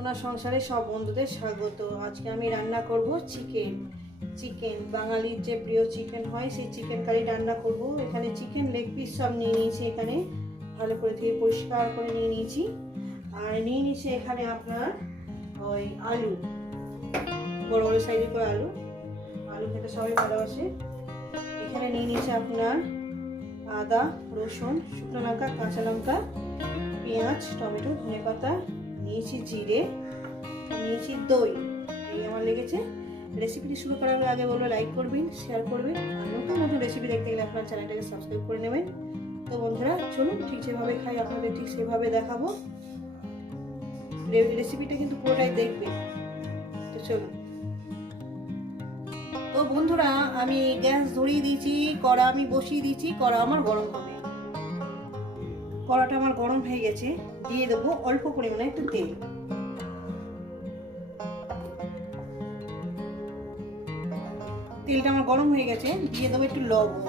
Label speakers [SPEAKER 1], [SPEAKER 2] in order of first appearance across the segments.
[SPEAKER 1] সোনার সংসারে সব বন্ধুদের স্বাগত। আজকে আমি রান্না করব চিকেন। চিকেন, বাঙালির যে প্রিয় চিকেন হয়, সেই চিকেন কারি রান্না করব। এখানে চিকেন লেগ পিস সব নিয়ে নিয়েছি এখানে। ভালো করে ধুয়ে পরিষ্কার করে নিয়ে নিয়েছি। আর নিয়ে নিয়েছি এখানে আপনার ওই আলু। বড় বড় সাইজের করে আলু। আলু খেতে সবাই ভালোবাসে। এখানে নিয়ে নিয়েছি আপনার আদা, রসুন, শুকনো লঙ্কা, কাঁচা লঙ্কা, পেঁয়াজ, টমেটো ধনে পাতা নিয়েছি জিরে, নিয়েছি দই। এই আমার লেগেছে। রেসিপিটি শুরু করার আগে বলব লাইক করবেন শেয়ার করবেন। নতুন নতুন রেসিপি দেখতে গেলে আপনার চ্যানেলটাকে সাবস্ক্রাইব করে নেবেন। তো বন্ধুরা, চলুন ঠিক যেভাবে খাই, আপনাদের ঠিক সেভাবে দেখাবো। রেসিপিটা কিন্তু পুরোটাই দেখবেন তো চলুন। তো বন্ধুরা, আমি গ্যাস ধরিয়ে দিয়েছি, কড়া আমি বসিয়ে দিয়েছি, কড়া আমার গরম হবে। কড়াটা আমার গরম হয়ে গেছে, দিয়ে দেবো অল্প পরিমাণে একটু তেল। তেলটা আমার গরম হয়ে গেছে, দিয়ে দেবো একটু লবণ।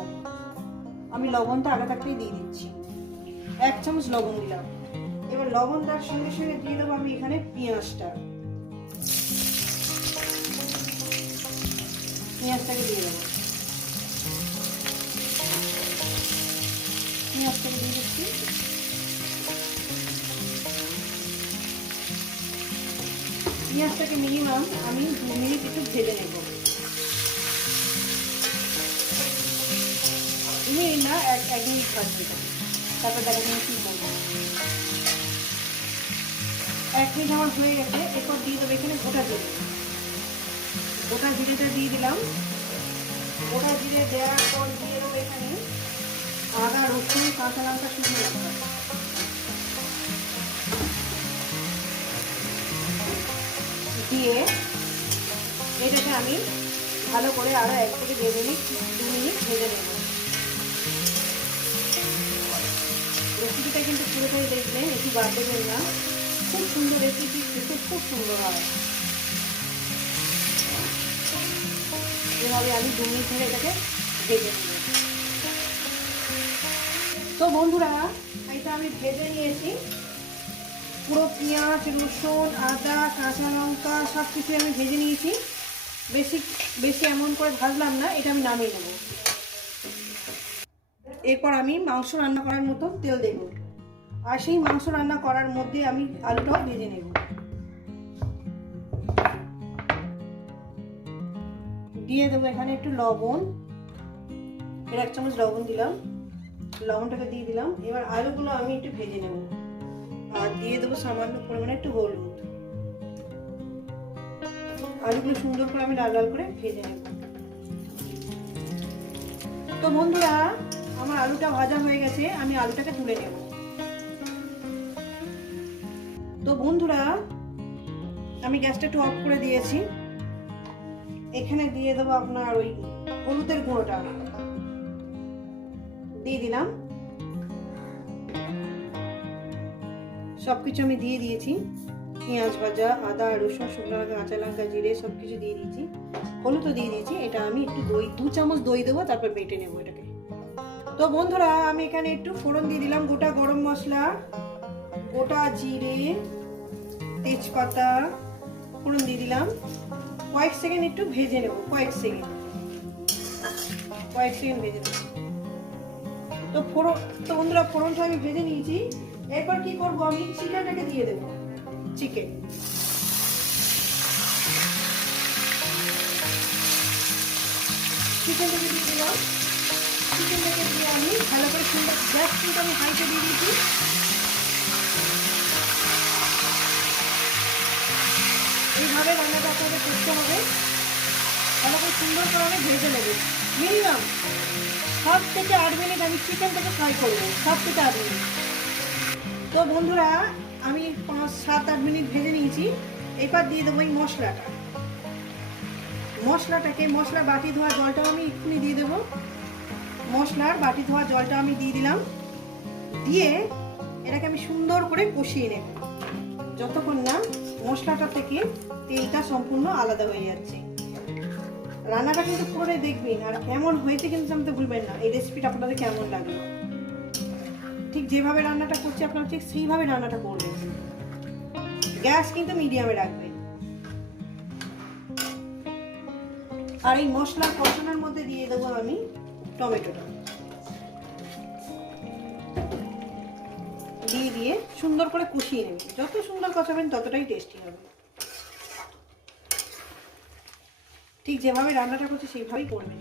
[SPEAKER 1] আমি লবণটা আগে থাকতেই দিয়ে দিচ্ছি। এক চামচ লবণ দিলাম। এবার লবণ দেওয়ার সঙ্গে সঙ্গে দিয়ে দেবো আমি এখানে পেঁয়াজটা। পেঁয়াজটাকে দিয়ে দেবো। পেঁয়াজটাকে দিয়ে দিচ্ছি পেঁয়াজটাকে মিনিমাম আমি দু মিনিট একটু ভেজে নেব। দু মিনিট না, এক এক মিনিট ভাজবে। তারপর দেখা যাবে কী করব এক মিনিট আমার হয়ে গেছে, এরপর দিয়ে দেবো এখানে গোটা জিরে। গোটা জিরেটা দিয়ে দিলাম। গোটা জিরে দেওয়ার পর দিয়ে দেবো কাঁচা লঙ্কা শুকনো লঙ্কা দিয়ে এটাকে আমি ভালো করে আরও এক থেকে দেড় মিনিট, দু মিনিট ভেজে নেব। রেসিপিটা কিন্তু পুরোটাই দেখবেন একটু বাদ দেবেন না খুব সুন্দর রেসিপি, খেতে খুব সুন্দর হয়। এভাবে আমি দু মিনিট ধরে এটাকে ভেজে নেব। তো বন্ধুরা, এটা আমি ভেজে নিয়েছি। পুরো পেঁয়াজ, রসুন, আদা, কাঁচা লঙ্কা সব কিছু আমি ভেজে নিয়েছি। বেশি বেশি এমন করে ভাজলাম না, এটা আমি নামিয়ে নেব। এরপর আমি মাংস রান্না করার মতো তেল দেব। আর সেই মাংস রান্না করার মধ্যে আমি আলুটাও ভেজে নেব। দিয়ে দেবো এখানে একটু লবণ। এর এক চামচ লবণ দিলাম। লবণটাকে দিয়ে দিলাম। এবার আলুগুলো আমি একটু ভেজে নেব। আর দিয়ে দেবো সামান্য পরিমাণে একটু হলুদ। আলুগুলো সুন্দর করে আমি লাল লাল করে ভেজে নেব। তো বন্ধুরা, আমার আলুটা ভাজা হয়ে গেছে, আমি আলুটাকে তুলে নেব। তো বন্ধুরা, আমি গ্যাসটা একটু অফ করে দিয়েছি। এখানে দিয়ে দেবো আপনার ওই হলুদের গুঁড়োটা। দিয়ে দিলাম। সব কিছু আমি দিয়ে দিয়েছি। পেঁয়াজ ভাজা, আদা, রসুন, শুকনো লঙ্কা, কাঁচা লঙ্কা, জিরে সব কিছু দিয়ে দিয়েছি। হলুদও দিয়ে দিয়েছি। এটা আমি একটু দই, দু চামচ দই দেবো, তারপর বেটে নেব এটাকে। তো বন্ধুরা, আমি এখানে একটু ফোড়ন দিয়ে দিলাম, গোটা গরম মশলা। গোটা জিরে, তেজপাতা ফোড়ন দিয়ে দিলাম। কয়েক সেকেন্ড একটু ভেজে নেব, কয়েক সেকেন্ড। কয়েক সেকেন্ড ভেজে নেব। তো ফোড়ন, তো বন্ধুরা ফোড়নটা আমি ভেজে নিয়েছি। এরপর কি করব আমি? চিকেনটাকে দিয়ে দেবো। চিকেন। চিকেনটাকে দিয়ে দিলাম। চিকেনটাকে দিয়ে আমি ভালো করে সুন্দর গ্যাস কিন্তু আমি হাইতে দিয়ে দিয়েছি। এইভাবে রান্নাটা আপনাদের করতে হবে। ভালো করে সুন্দর করে আমি ভেজে নেবে। মিনিমাম। সাত থেকে আট মিনিট আমি চিকেনটাকে ফ্রাই করব সাত থেকে আট মিনিট। তো বন্ধুরা, আমি পাঁচ, সাত, আট মিনিট ভেজে নিয়েছি। এবার দিয়ে দেবো এই মশলাটা। মশলাটাকে, মশলার বাটি ধোয়া জলটাও আমি এক্ষুনি দিয়ে দেবো। মশলার বাটি ধোয়া জলটা আমি দিয়ে দিলাম। দিয়ে এটাকে আমি সুন্দর করে কষিয়ে নেব। যতক্ষণ না মশলাটা থেকে তেলটা সম্পূর্ণ আলাদা হয়ে যাচ্ছে। রান্নাটা কিন্তু পুরোটাই দেখবেন, আর কেমন হয়েছে কিন্তু জানতে ভুলবেন না। এই রেসিপিটা আপনাদের কেমন লাগল? ঠিক যেভাবে রান্নাটা করছি আপনারা ঠিক সেইভাবে রান্নাটা করবেন। গ্যাস কিন্তু মিডিয়ামে রাখবেন। আর এই মশলা কষানোর মধ্যে দিয়ে দেবো আমি টমেটোটা। দিয়ে দিয়ে সুন্দর করে কষিয়ে নেবেন। যত সুন্দর কষাবেন ততটাই টেস্টি হবে। ঠিক যেভাবে রান্নাটা করছি, সেইভাবেই করবেন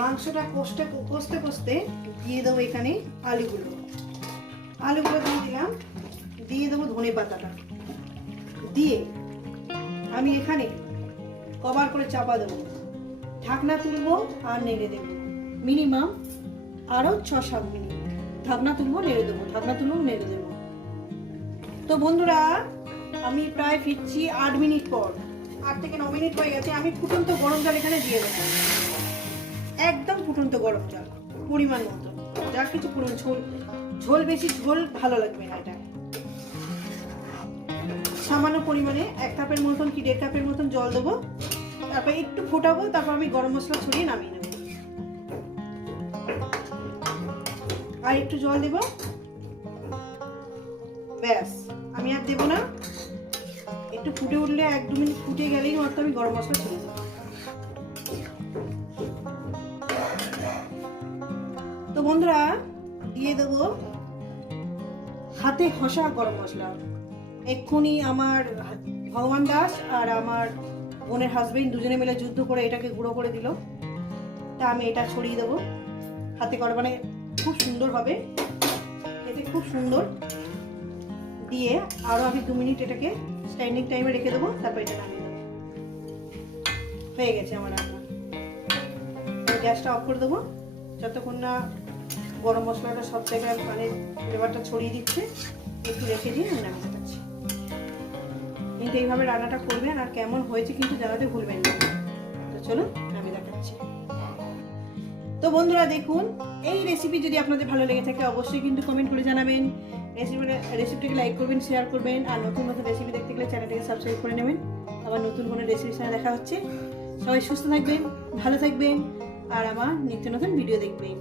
[SPEAKER 1] মাংসটা কষতে কষতে কষতে দিয়ে দেবো এখানে আলুগুলো। আলুগুলো দিয়ে দিলাম, দিয়ে দেবো ধনে পাতাটা। দিয়ে আমি এখানে কভার করে চাপা দেবো। ঢাকনা তুলবো আর নেড়ে দেবো। মিনিমাম আরও ছ সাত মিনিট। ঢাকনা তুলবো, নেড়ে দেবো, ঢাকনা তুলবো, নেড়ে দেবো। তো বন্ধুরা, আমি প্রায় ফিরছি আট মিনিট পর। আট থেকে ন মিনিট হয়ে গেছে, আমি ফুটন্ত গরম জল এখানে দিয়ে দেবো। একদম ফুটন্ত গরম জল, পরিমাণ মতো। যা কিছু পুরো ঝোল ঝোল বেশি, ঝোল ভালো লাগবে না এটা। সামান্য পরিমাণে এক কাপের মতন কি দেড় কাপের মতন জল দেবো, তারপর একটু ফোটাবো, তারপর আমি গরম মশলা ছড়িয়ে নামিয়ে নেব। আর একটু জল দেবো? ব্যাস, আমি আর দেবো না। একটু ফুটে উঠলে এক দু মিনিট ফুটে গেলেই মাত্র আমি গরম মশলা ছেড়ে দেবো তো বন্ধুরা, দিয়ে দেবো হাতে ঘষা গরম মশলা। এক্ষুনি আমার ভগবান দাস আর আমার বোনের হাজবেন্ড দুজনে মিলে যুদ্ধ করে এটাকে গুঁড়ো করে দিল। তা আমি এটা ছড়িয়ে দেবো। হাতে করে মানে খুব সুন্দর হবে এতে খুব সুন্দর। দিয়ে আরও আমি দু মিনিট এটাকে স্ট্যান্ডিং টাইমে রেখে দেবো, তারপর এটা নামিয়ে দেবো হয়ে গেছে আমার রান্না। গ্যাসটা অফ করে দেবো, যতক্ষণ না গরম মশলাটা সব জায়গায় মানে ফ্লেভারটা ছড়িয়ে দিচ্ছে, একটু রেখে দিয়ে আমি নামিয়ে দেখাচ্ছি কিন্তু এইভাবে রান্নাটা করবেন আর কেমন হয়েছে কিন্তু জানাতে ভুলবেন না। তো চলো আমি দেখাচ্ছি। তো বন্ধুরা দেখুন এই রেসিপি যদি আপনাদের ভালো লেগে থাকে, অবশ্যই কিন্তু কমেন্ট করে জানাবেন। রেসিপি রেসিপিটিকে লাইক করবেন শেয়ার করবেন, আর নতুন নতুন রেসিপি দেখতে গেলে চ্যানেলটিকে সাবস্ক্রাইব করে নেবেন। আবার নতুন কোনো রেসিপির সাথে দেখা হচ্ছে। সবাই সুস্থ থাকবেন, ভালো থাকবেন, আর আমার নিত্য নতুন ভিডিও দেখবেন।